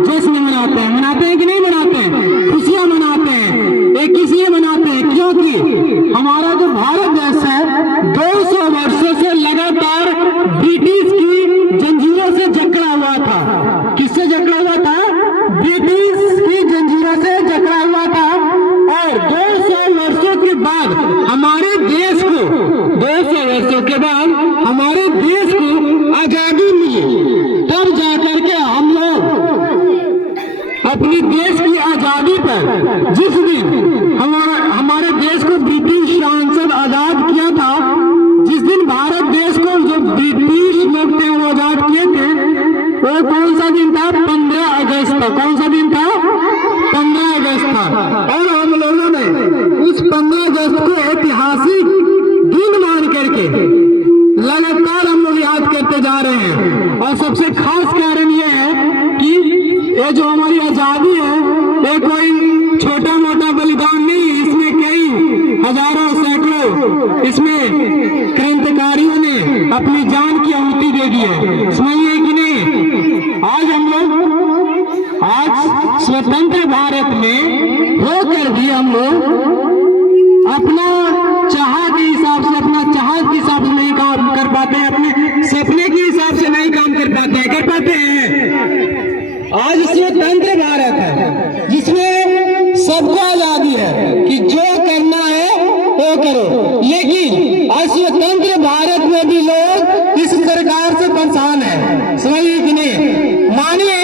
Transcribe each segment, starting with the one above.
जश्न मनाते हैं कि नहीं मनाते हैं? खुशियां मनाते हैं। एक इसलिए मनाते हैं क्योंकि हमारा जो भारत देश है 200 वर्षों से लगातार ब्रिटिश की जंजीरों से जकड़ा हुआ था। किससे जकड़ा हुआ था? ब्रिटिश की जंजीरों से जकड़ा हुआ था। और 200 वर्षों के बाद हमारे देश को 200 वर्षों के बाद हमारे देश को आजादी मिली। तब जाकर के हम लोग अपनी देश की आजादी पर, जिस दिन हमारे देश को ब्रिटिश सांसद आजाद किया था, जिस दिन भारत देश को जो ब्रिटिश लोग थे वो आजाद किए थे, वो कौन सा दिन था? 15 अगस्त था। कौन सा दिन था? 15 अगस्त था। और हम लोगों ने उस 15 अगस्त को ऐतिहासिक दिन मान करके लगातार हम लोग याद करते जा रहे हैं। और सबसे खास कारण यह है कि ये जो हमारी आजादी है ये कोई छोटा मोटा बलिदान नहीं, इसमें कई हजारों सैकड़ों इसमें क्रांतिकारियों ने अपनी जान की आहुति दे दी है। समझिए कि नहीं? आज स्वतंत्र भारत में होकर भी हम लोग अपना चाह के हिसाब से, अपना चाहत के हिसाब से नहीं काम कर पाते हैं, अपने सपने के हिसाब से नहीं काम कर पाते हैं। कर पाते हैं? आज स्वतंत्र भारत है जिसमें सबको आजादी है कि जो करना है वो करो, लेकिन आज स्वतंत्र भारत में भी लोग इस सरकार से परेशान है। समझिए कि नहीं? मानिए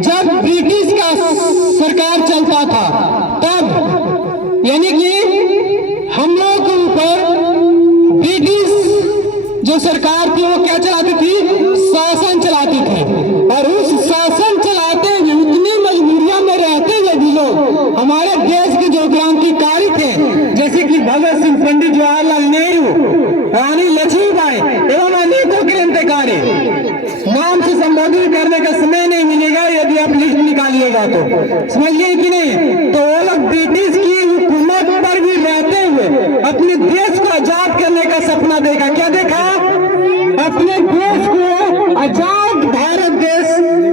जब ब्रिटिश का सरकार चलता था तब यानी कि हम लोग के ऊपर ब्रिटिश जो सरकार थी वो क्या चलाती थी? शासन चलाती थी। और उस शासन चलाते हुए उतनी मजबूरियों में रहते हुए भी लोग हमारे देश के जो क्रांतिकारी थे, जैसे कि भगत सिंह, पंडित जवाहरलाल नेहरू, रानी लक्ष्मीबाई एवं अनेकों क्रांतिकारी, नाम से संबोधित करने का समय नहीं मिलेगा यदि आप लिस्ट निकालिएगा तो। समझिए कि नहीं? तो वो लोग ब्रिटिश की हुकूमत पर भी रहते हुए अपने देश को आजाद करने का सपना देखा। क्या देखा? अपने देश को आजाद भारत देश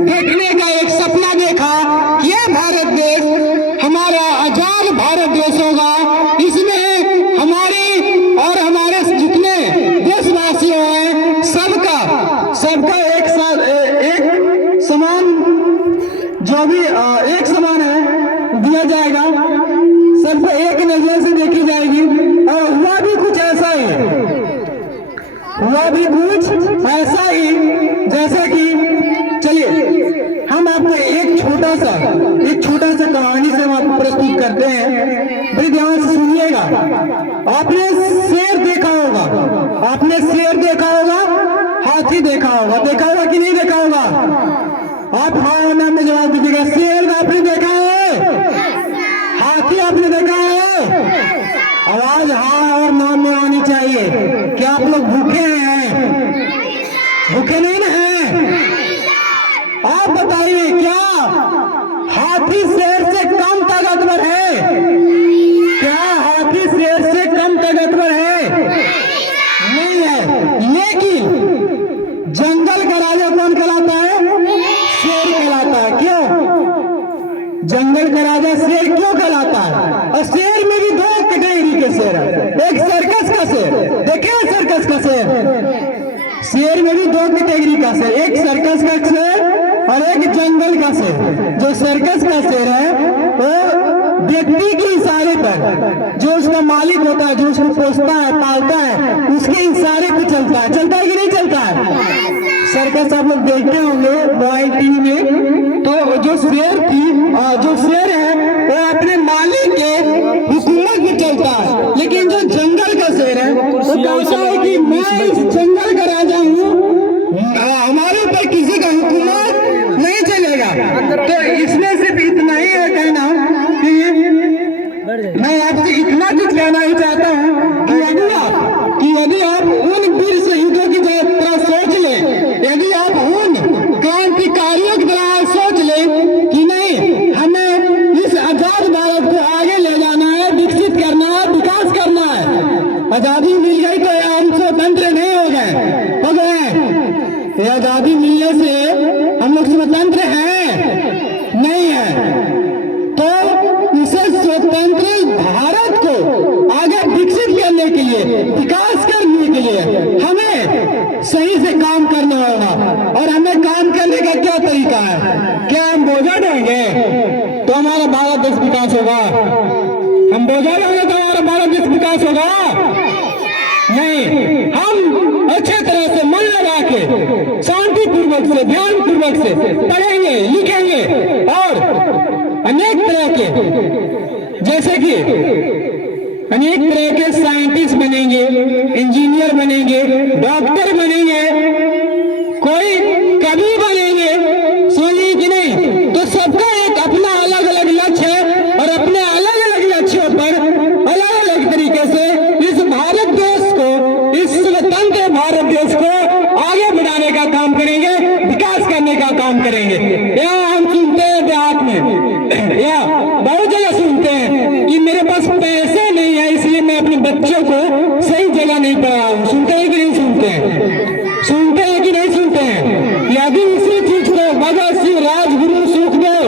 देखने का एक सपना देखा। ये भारत देश हमारा आजाद भारत देश होगा, इसमें हमारी और हमारे जितने देशवासी हैं सबका एक समान, जो भी एक समान है दिया जाएगा, सबको एक नजर से देखी जाएगी। और हुआ भी कुछ ऐसा ही जैसा कि चलिए हम आपको एक छोटा सा कहानी से हम आपको प्रस्तुत करते हैं। बड़ी ध्यान से सुनिएगा। आपने शेर देखा होगा, हाथी देखा होगा कि नहीं देखा होगा? आप हाँ नाम में जवाब दीजिएगा। शेर आपने देखा है? हाथी आपने देखा है? आवाज हाँ और नाम में आनी चाहिए। क्या आप लोग भूखे हैं? भूखे नहीं ना हैं? आप बताइए क्या हाथी शेर से कम ताकतवर है? क्या हाथी शेर से कम ताकतवर है? नहीं है। लेकिन जंगल का राजा कौन कहलाता है? शेर कहलाता है। क्यों? जंगल का राजा शेर क्यों कहलाता है? और शेर में भी दो कैटेगरी के शेर है। एक सर्कस का शेर, देखे सर्कस का शेर? शेर में भी दो कैटेगरी का शेर, एक सर्कस का शेर और एक जंगल का शेर। जो सर्कस का शेर है वो व्यक्ति के इशारे पर, जो उसका मालिक होता है, जो उसको पोसता है, पालता है, उसके इशारे पे चलता है कि नहीं चलता है? सर्कस आप लोग देखते होंगे मोबाइल टीवी में। तो जो शेर है वो अपने मालिक के हुकूमत में चलता है। लेकिन जो जंगल का शेर है वो कहता है कि मैं इस जंगल का राजा हूँ, हमारे ऊपर किसी का हुकूमत नहीं चलेगा। तो इसमें सिर्फ इतना ही है कहना कि मैं आपसे इतना कुछ कहना ही चाहता हूँ कि यदि आप उन वीर शहीदों की तरह सोच लें, यदि आप उन क्रांतिकारियों की तरह सोच लें कि नहीं हमें लगता है? क्या हम बोझा ढोएंगे तो हमारा भारत देश विकास होगा? हम बोझा ढोएंगे तो हमारा भारत देश विकास होगा? नहीं, हम अच्छे तरह से मन लगा के शांतिपूर्वक से ध्यान पूर्वक से पढ़ेंगे लिखेंगे और अनेक तरह के जैसे कि अनेक तरह के साइंटिस्ट बनेंगे, इंजीनियर बनेंगे, डॉक्टर बनेंगे, कोई कवि बनेंगे, सुनिए कि नहीं? तो सबका एक अपना अलग अलग लक्ष्य है और अपने अलग अलग लक्ष्यों पर अलग अलग तरीके से इस भारत देश को, इस स्वतंत्र भारत देश को आगे बढ़ाने का काम करेंगे, विकास करने का काम करेंगे। यहाँ हम सुनते हैं देहात में या बहुत जगह सुनते हैं कि मेरे पास पैसे नहीं है इसलिए मैं अपने बच्चों को सही जगह नहीं पढ़ाऊं। सुनते हैं कि नहीं सुनते हैं? सुनते हैं कि नहीं सुनते हैं? यदि इसी चीज को भगत सिंह, राजगुरु, सुखदेव,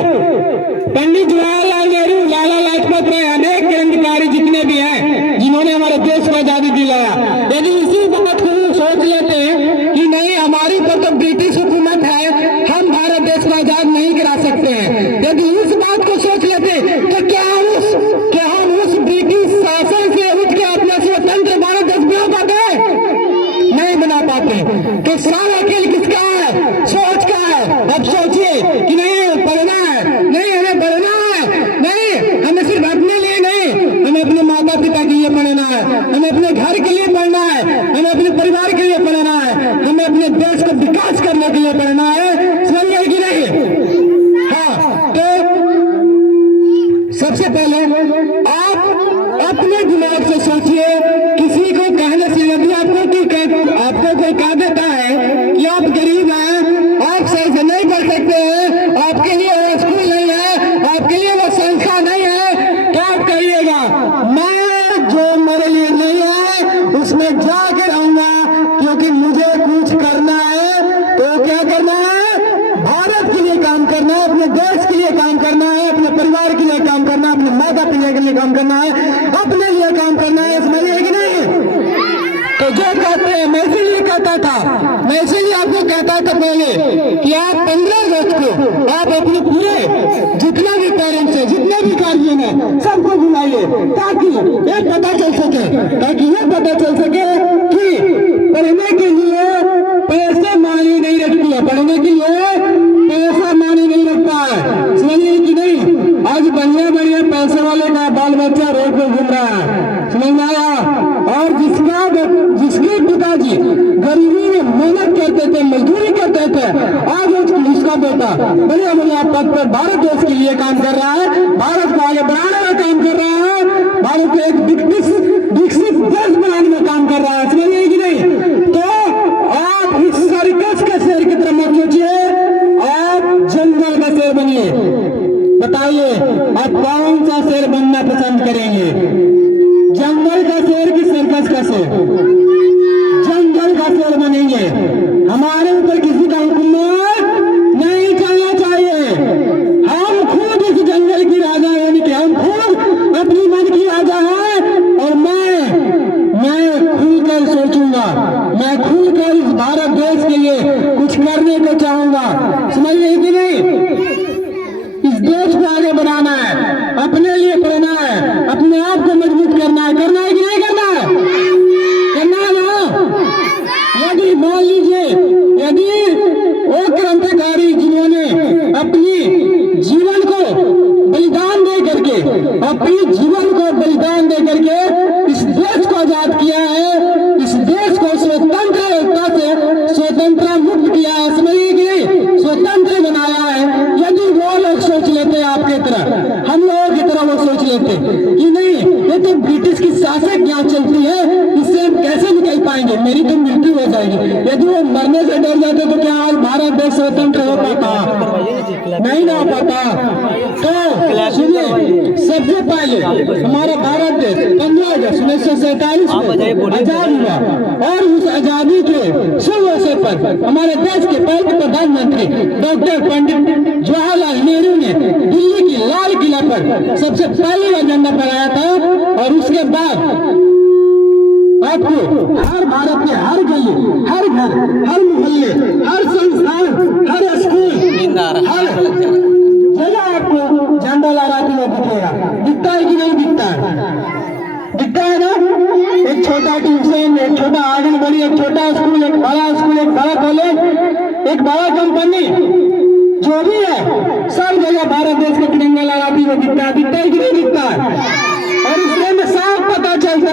पंडित जवाहरलाल नेहरू, लाला लाजपत राय, अनेक क्रांतिकारी जितने भी हैं जिन्होंने हमारे देश को आजादी दिलाया, यदि इसी बात को सोच लेते हैं कि नहीं हमारी पर तो ब्रिटिश हुकूमत है, हम भारत देश को आजाद नहीं करा सकते हैं, यदि इस बात को सोच लेते तो क्या हम उस ब्रिटिश शासन से उठ के अपना स्वतंत्र भारत देश बना पाते? नहीं बना पाते। तो सारा खेल किसका है? सोच का है। अब सोचिए कि नहीं पढ़ना है, नहीं हमें बढ़ना है, नहीं हमें सिर्फ अपने लिए नहीं, हमें अपने माता पिता के लिए पढ़ना है, हमें अपने घर के लिए पढ़ना है, हमें अपने परिवार के लिए पढ़ना है, हमें अपने देश को विकास करने के लिए पढ़ना है। समझिए कि नहीं? हाँ, तो सबसे पहले आप अपने दिमाग से सोचिए। किसी को कहने से यदि आपको कोई कह देता है कि आप गरीब हैं, आप सही से नहीं पढ़ सकते हैं, आपके लिए वो स्कूल नहीं है, आपके लिए वो संस्था नहीं है, तो आप कहिएगा मैं जो मेरे लिए नहीं है उसमें जाके रहूंगा, क्योंकि मुझे कुछ करना है। तो क्या करना है? भारत के लिए काम करना है, अपने देश के लिए काम करना है, अपने परिवार के लिए काम करना है, अपने माता पिता के लिए काम करना है, अपने लिए काम करना है। समझिए कि नहीं? तो जो कहते हैं, मैं इसीलिए कहता था, मैं इसीलिए आपको कहता था पहले कि आप 15 अगस्त को आप अपने पूरे जितना भी पेरेंट्स है, जितने भी गार्जियन है, सबको बुलाइए ताकि ये पता चल सके कि पढ़ने के लिए पैसे मायने नहीं रखती है, पढ़ने के लिए पैसा मायने नहीं रखता है। समझिए कि नहीं? आज बढ़िया बढ़िया पैसे वाले का बाल बच्चा रोड पे घूम रहा है, समझ में आया? और जिसके पिताजी गरीबी में मेहनत करते थे, मजदूरी करते थे, आज उसका बेटा बढ़िया बढ़िया पद पर भारत देश के लिए काम कर रहा है, भारत को आगे बढ़ाने में काम कर रहा है, भारत को एक विकसित देश बनाने में काम कर रहा है। समझिए कि नहीं? तो आप इस सर्कस के शेर की तरह मत सोचिए, आप जंगल का शेर बनिए। बताइए आप कौन सा शेर बनना पसंद करेंगे? जंगल का शेर कि सर्कस का शेर? जंगल का शेर बनेंगे। हमारे ऊपर किसी का हुक्म नहीं चलना चाहिए। हम खुद इस जंगल की राजा, यानी कि हम खुद अपनी मन की राजा है और मैं खुलकर सोचूंगा, मैं खुलकर इस भारत देश के लिए कुछ करने को चाहूंगा। समझिए कि नहीं? इस देश को आगे बढ़ाना है, अपने लिए पढ़ना है, अपने आप को मजबूत करना है कि नहीं करना है? करना है ना? यदि मान लीजिए, यदि वो क्रांतिकारी जिन्होंने अपनी जीवन को बलिदान दे करके इस देश को आजाद किया है, इस देश को स्वतंत्रता से स्वतंत्र मुक्त किया है, समझिए कि नहीं? स्वतंत्र बनाया है। यदि वो लोग सोच लेते आपके तरह, हम लोगों की तरह वो सोच लेते कि नहीं ये तो ब्रिटिश की शासक यहाँ चलती है, इससे हम कैसे निकल पाएंगे, मेरी तो मृत्यु हो जाएगी। यदि वो मरने से डर जाते तो क्या आज भारत देश स्वतंत्र हो पाता? नहीं ना हो पाता। तो सुनिए, सबसे पहले हमारा भारत देश 15 अगस्त 1947 में आजाद हुआ और उस आजादी के शुभ अवसर पर हमारे देश के पहले प्रधानमंत्री डॉक्टर पंडित जवाहरलाल नेहरू ने दिल्ली की लाल किला पर सबसे पहले एजेंडा फहराया था। और उसके बाद आपको हर भारत के हर गली, हर घर, हर मोहल्ले, हर संस्थान, हर स्कूल जगह आपको झंडा लहराते हुए दिखेगा। दिखता है कि नहीं दिखता है? दिखता है ना? एक छोटा ट्यूशन, एक छोटा आंगनबाड़ी, एक छोटा स्कूल, एक बड़ा स्कूल, एक बड़ा कॉलेज, एक बड़ा कंपनी, जो भी है सब जगह भारत देश का तिरंगा लहराती हुए दिखता है। दिखता है कि नहीं दिखता है? और इसके